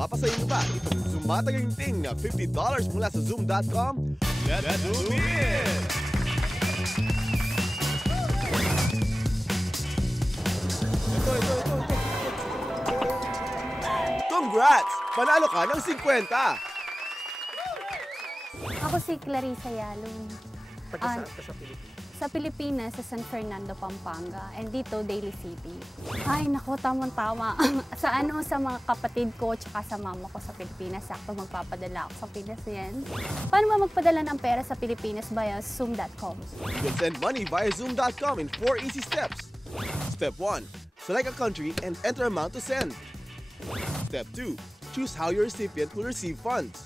Mapasayin mo ba itong sumataginting na $50 mula sa Zoom.com? Let's zoom in! Ito. Congrats! Panalo ka ng 50! Ako si Clarissa Yalong. Taga saan ka sa Pilipinas? Sa Pilipinas, sa San Fernando, Pampanga. And dito, Daly City. Ay, naku, tamang-tama. Sa mga kapatid ko tsaka sa mama ko sa Pilipinas, sakto magpapadala ako sa Pinas yan. Paano ba magpadala ng pera sa Pilipinas via Zoom.com? You can send money via Zoom.com in 4 easy steps. Step 1. Select a country and enter amount to send. Step 2. Choose how your recipient will receive funds.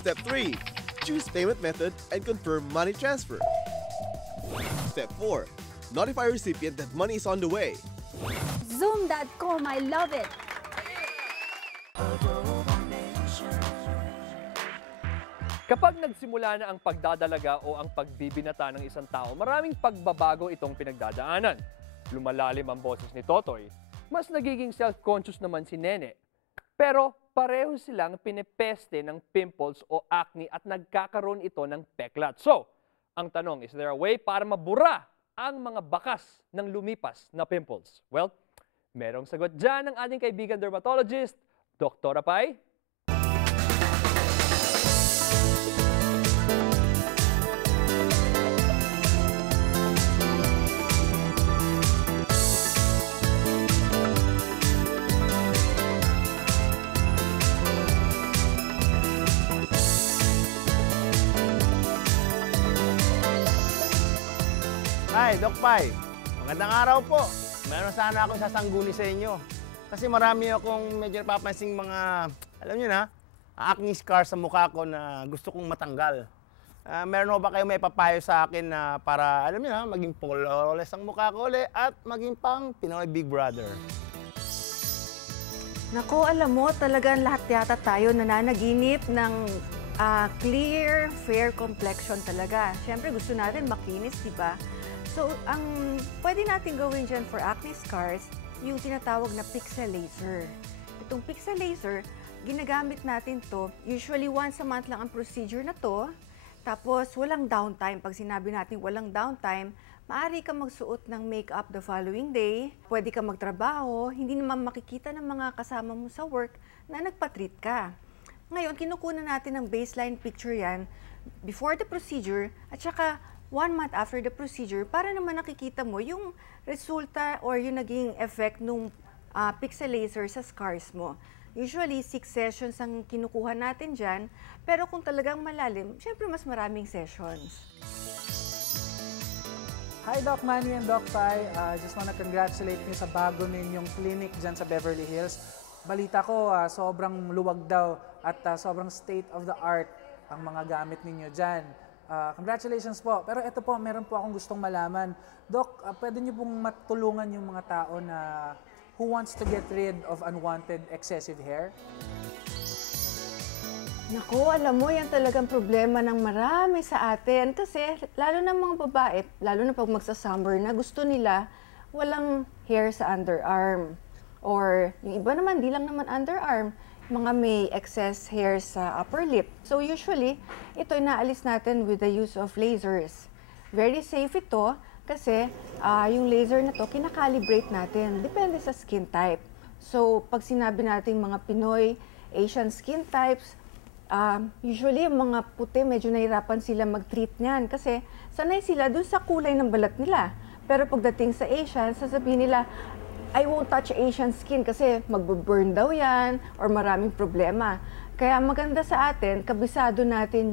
Step 3. Choose payment method and confirm money transfer. Step 4. Notify recipient that money is on the way. Zoom.com, I love it! Kapag nagsimula na ang pagdadalaga o ang pagbibinata ng isang tao, maraming pagbabago itong pinagdadaanan. Lumalalim ang boses ni Totoy. Mas nagiging self-conscious naman si Nene. Pero pareho silang pinepeste ng pimples o acne at nagkakaroon ito ng peklat. So, ang tanong, is there a way para mabura ang mga bakas ng lumipas na pimples? Well, merong sagot dyan ng ating kaibigan dermatologist, Dr. Apay. Hi, Doc Pai. Magandang araw po. Meron sana ako sasangguni sa inyo. Kasi marami akong medyo napapansing mga, alam niyo na, acne scars sa mukha ko na gusto kong matanggal. Meron ho ba kayo may papayo sa akin na para, alam niyo na, maging flawless ang mukha ko ulit at maging pang Pinoy Big Brother? Nako, alam mo, talagang lahat yata tayo nananaginip ng clear, fair complexion talaga. Siyempre, gusto natin makinis, di ba? So, ang pwede natin gawin dyan for acne scars, yung tinatawag na pixel laser. Itong pixel laser, ginagamit natin to, usually once a month lang ang procedure na to, tapos walang downtime. Pag sinabi natin walang downtime, maaari ka magsuot ng makeup the following day, pwede ka magtrabaho, hindi naman makikita ng mga kasama mo sa work na nagpa-treat ka. Ngayon, kinukunan natin ng baseline picture yan before the procedure at saka 1 month after the procedure para naman nakikita mo yung resulta or yung naging effect ng pixel laser sa scars mo. Usually, 6 sessions ang kinukuha natin dyan, pero kung talagang malalim, syempre mas maraming sessions. Hi Doc Manny and Doc Pai, just wanna congratulate niyo sa bago ninyong clinic dyan sa Beverly Hills. Balita ko, sobrang luwag daw at sobrang state of the art ang mga gamit ninyo dyan. Congratulations po. Pero ito po, meron po akong gustong malaman. Doc, pwede niyo pong matulungan yung mga tao na who wants to get rid of unwanted excessive hair? Naku, alam mo, yan talagang problema ng marami sa atin. Kasi lalo na mga babae, lalo na pag magsa-summer na gusto nila walang hair sa underarm. Or yung iba naman, di lang naman underarm, mga may excess hair sa upper lip. So usually, ito inaalis natin with the use of lasers. Very safe ito kasi yung laser na to, kinakalibrate natin. Depende sa skin type. So pag sinabi natin mga Pinoy, Asian skin types, usually yung mga puti, medyo nahirapan sila mag-treat niyan kasi sanay sila dun sa kulay ng balat nila. Pero pagdating sa Asian, sasabihin nila, I won't touch Asian skin kasi magbo-burn daw yan or maraming problema. Kaya maganda sa atin, kabisado natin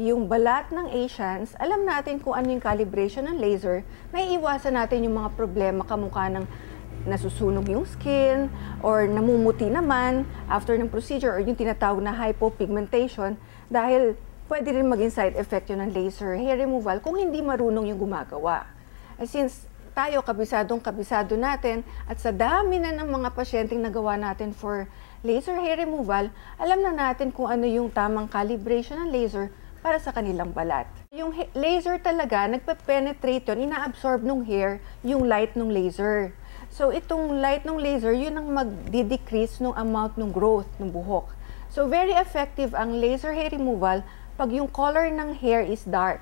yung balat ng Asians, alam natin kung ano yung calibration ng laser, naiiwasan natin yung mga problema kamukha ng nasusunog yung skin or namumuti naman after ng procedure or yung tinatawag na hypopigmentation dahil pwede rin maging side effect yun ng laser hair removal kung hindi marunong yung gumagawa. Since tayo, kabisado natin at sa dami na ng mga pasyenteng nagawa natin for laser hair removal, alam na natin kung ano yung tamang calibration ng laser para sa kanilang balat. Yung laser talaga, nagpe-penetrate yun, ina-absorb ng hair yung light ng laser. So itong light ng laser, yun ang magdi-decrease ng amount ng growth ng buhok. So very effective ang laser hair removal pag yung color ng hair is dark.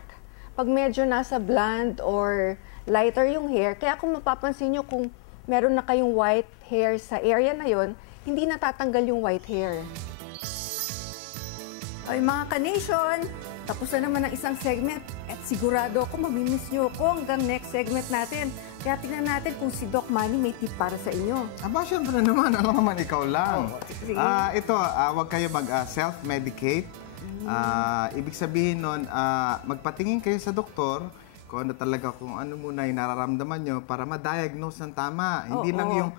Pag medyo nasa blonde or lighter yung hair, kaya kung mapapansin nyo kung meron na kayong white hair sa area na yon, hindi natatanggal yung white hair. Ay mga ka-nation, tapos na naman ang isang segment at sigurado ako mamimiss nyo ako hanggang next segment natin. Kaya tingnan natin kung si Doc Manny may tip para sa inyo. Aba, syempre naman. Alam naman, ikaw lang. Sige. Huwag kayo mag-self-medicate. Ibig sabihin nun, magpatingin kayo sa doktor kung ano talaga, kung ano muna yung nararamdaman nyo para ma-diagnose ng tama. Hindi lang yung,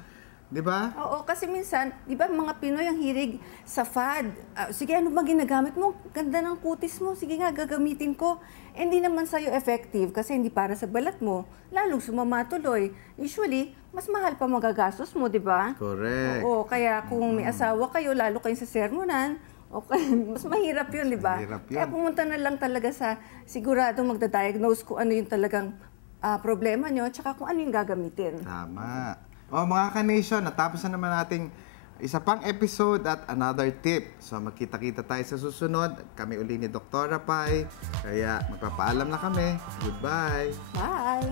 di ba? Oo, kasi minsan, di ba mga Pinoy ang hilig sa fad. Sige, ano ba ginagamit mo? Ganda ng kutis mo. Sige nga, gagamitin ko. Hindi naman sa'yo effective kasi hindi para sa balat mo. Lalong sumama tuloy. Usually, mas mahal pa magagastos mo, di ba? Correct. Oo, kaya kung may asawa kayo, lalo kayong sa sermonan, okay, mas mahirap yun, di ba? Mahirap yun. Kaya pumunta na lang talaga sa sigurado magda-diagnose kung ano yung talagang problema nyo, tsaka kung ano yung gagamitin. Tama. O mga ka-nation, natapos na naman nating isa pang episode at another tip. So magkita-kita tayo sa susunod. Kami uli ni Dr. Pai. Kaya magpapaalam na kami. Goodbye. Bye!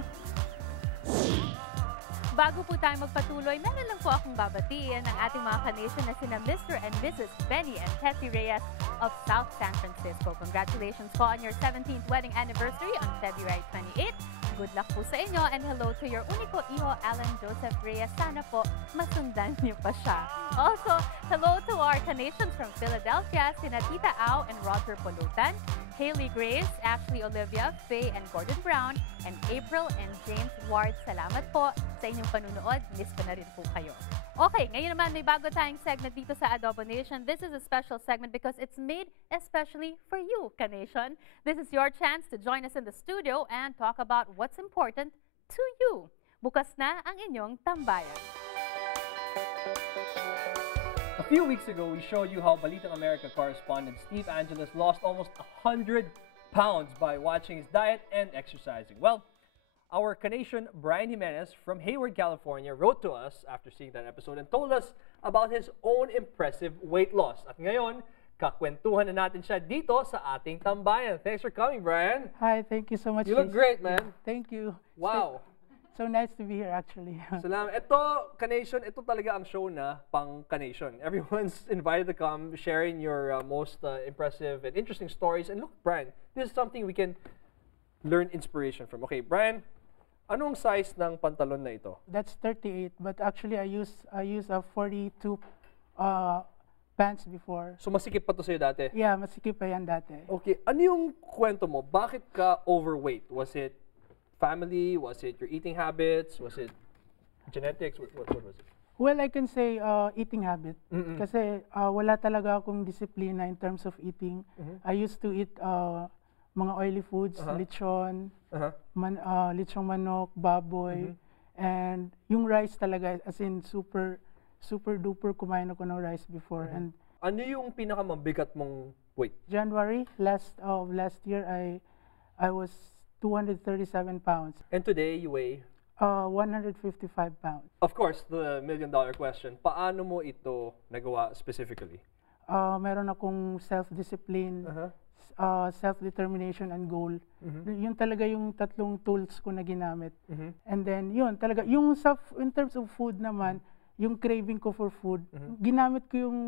Bago po tayo magpatuloy, meron lang po akong babatiin ng ating mga ka-nation na sina Mr. and Mrs. Benny and Tessie Reyes of South San Francisco. Congratulations po on your 17th wedding anniversary on February 28th. Good luck po sa inyo and hello to your unico iho, Alan Joseph Reyes. Sana po masundan niyo pa siya. Also, hello to our ka-nations from Philadelphia, sina Tita Au and Roger Polutan, Haley Grace, Ashley Olivia, Faye and Gordon Brown, and April and James Ward. Salamat po sa inyong panunood. Miss ko na rin po kayo. Okay, ngayon naman may bago tayong segment dito sa Adobo Nation. This is a special segment because it's made especially for you, Ka-Nation. This is your chance to join us in the studio and talk about what's important to you. Bukas na ang inyong tambayan. A few weeks ago, we showed you how Balitang America correspondent Steve Angeles lost almost 100 pounds by watching his diet and exercising. Well, our Canadian Brian Jimenez from Hayward, California wrote to us after seeing that episode and told us about his own impressive weight loss. At ngayon, kakwentuhan na natin siya dito sa ating tambayan. Thanks for coming, Brian. Hi, thank you so much. You look great, man. Thank you. Wow. So nice to be here, actually. Salamat. Ito, Canation, ito talaga ang show na pang Canation. Everyone's invited to come, sharing your most impressive and interesting stories. And look, Brian, this is something we can learn inspiration from. Okay, Brian, anong size ng pantalon na ito? That's 38, but actually I use a 42 pants before. So masikip pa to sa'yo dati? Yeah, masikip pa yan dati. Okay, ano yung kwento mo? Bakit ka overweight? Was it family? Was it your eating habits? Was it genetics? What was it? Well, I can say eating habit. Kasi wala talaga akong disiplina in terms of eating. I used to eat mga oily foods, lechon, lechong manok, baboy, and yung rice talaga, as in super duper kumain ako ng rice before. And ano yung pinakamabigat mong weight? January last year, I was 237 pounds. And today you weigh? 155 pounds. Of course, the million-dollar question, paano mo ito nagawa specifically? Meron akong self-discipline, self-determination and goal. Yun talaga yung tatlong tools ko na ginamit. And then yun talaga, yung in terms of food naman, yung craving ko for food, ginamit ko yung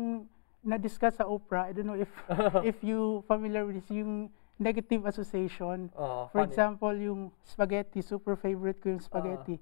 na-discuss sa Oprah. I don't know if you familiar with this, yung negative association. For example, yung spaghetti, super favorite ko yung spaghetti.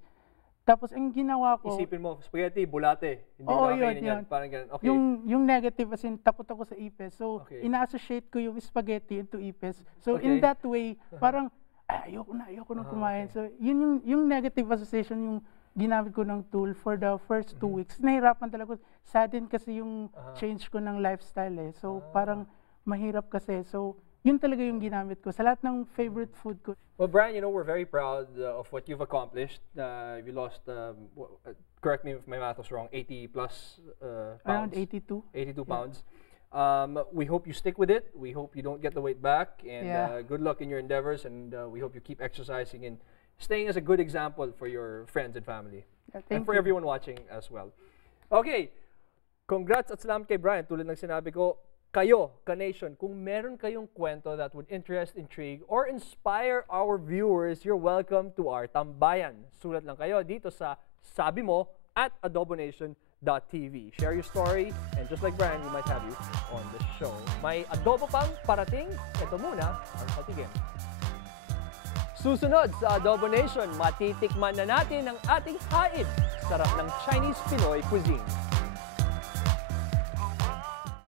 Tapos ang ginawa ko, isipin mo, spaghetti, bulate. Hindi nakakainin yan. Parang ganun. Okay. Yung negative, as in takot ako sa ipes. So, ina-associate ko yung spaghetti into ipes. So, in that way, parang, ayoko na kumain. So, yun yung negative association, yung ginamit ko ng tool for the first 2 weeks. Nahirapan talaga. Sadden kasi yung change ko ng lifestyle eh. So, parang mahirap kasi. So, yun talaga yung ginamit ko sa lahat ng favorite food ko. Well, Brian, you know, we're very proud of what you've accomplished. You lost, correct me if my math was wrong, 80 plus pounds. Around 82. 82 pounds. We hope you stick with it. We hope you don't get the weight back. And good luck in your endeavors. And we hope you keep exercising and staying as a good example for your friends and family. And for everyone watching as well. Okay, congrats at salamat kay Brian. Tulad ng sinabi ko, kayo, Ka-Nation, kung meron kayong kwento that would interest, intrigue, or inspire our viewers, you're welcome to our tambayan. Sulat lang kayo dito sa Sabi Mo at adobonation.tv. Share your story, and just like Brian, we might have you on the show. May adobo pang parating. Ito muna ang patigim. Susunod sa Adobo Nation, matitikman na natin ang ating haib. Sarap ng Chinese Pinoy cuisine.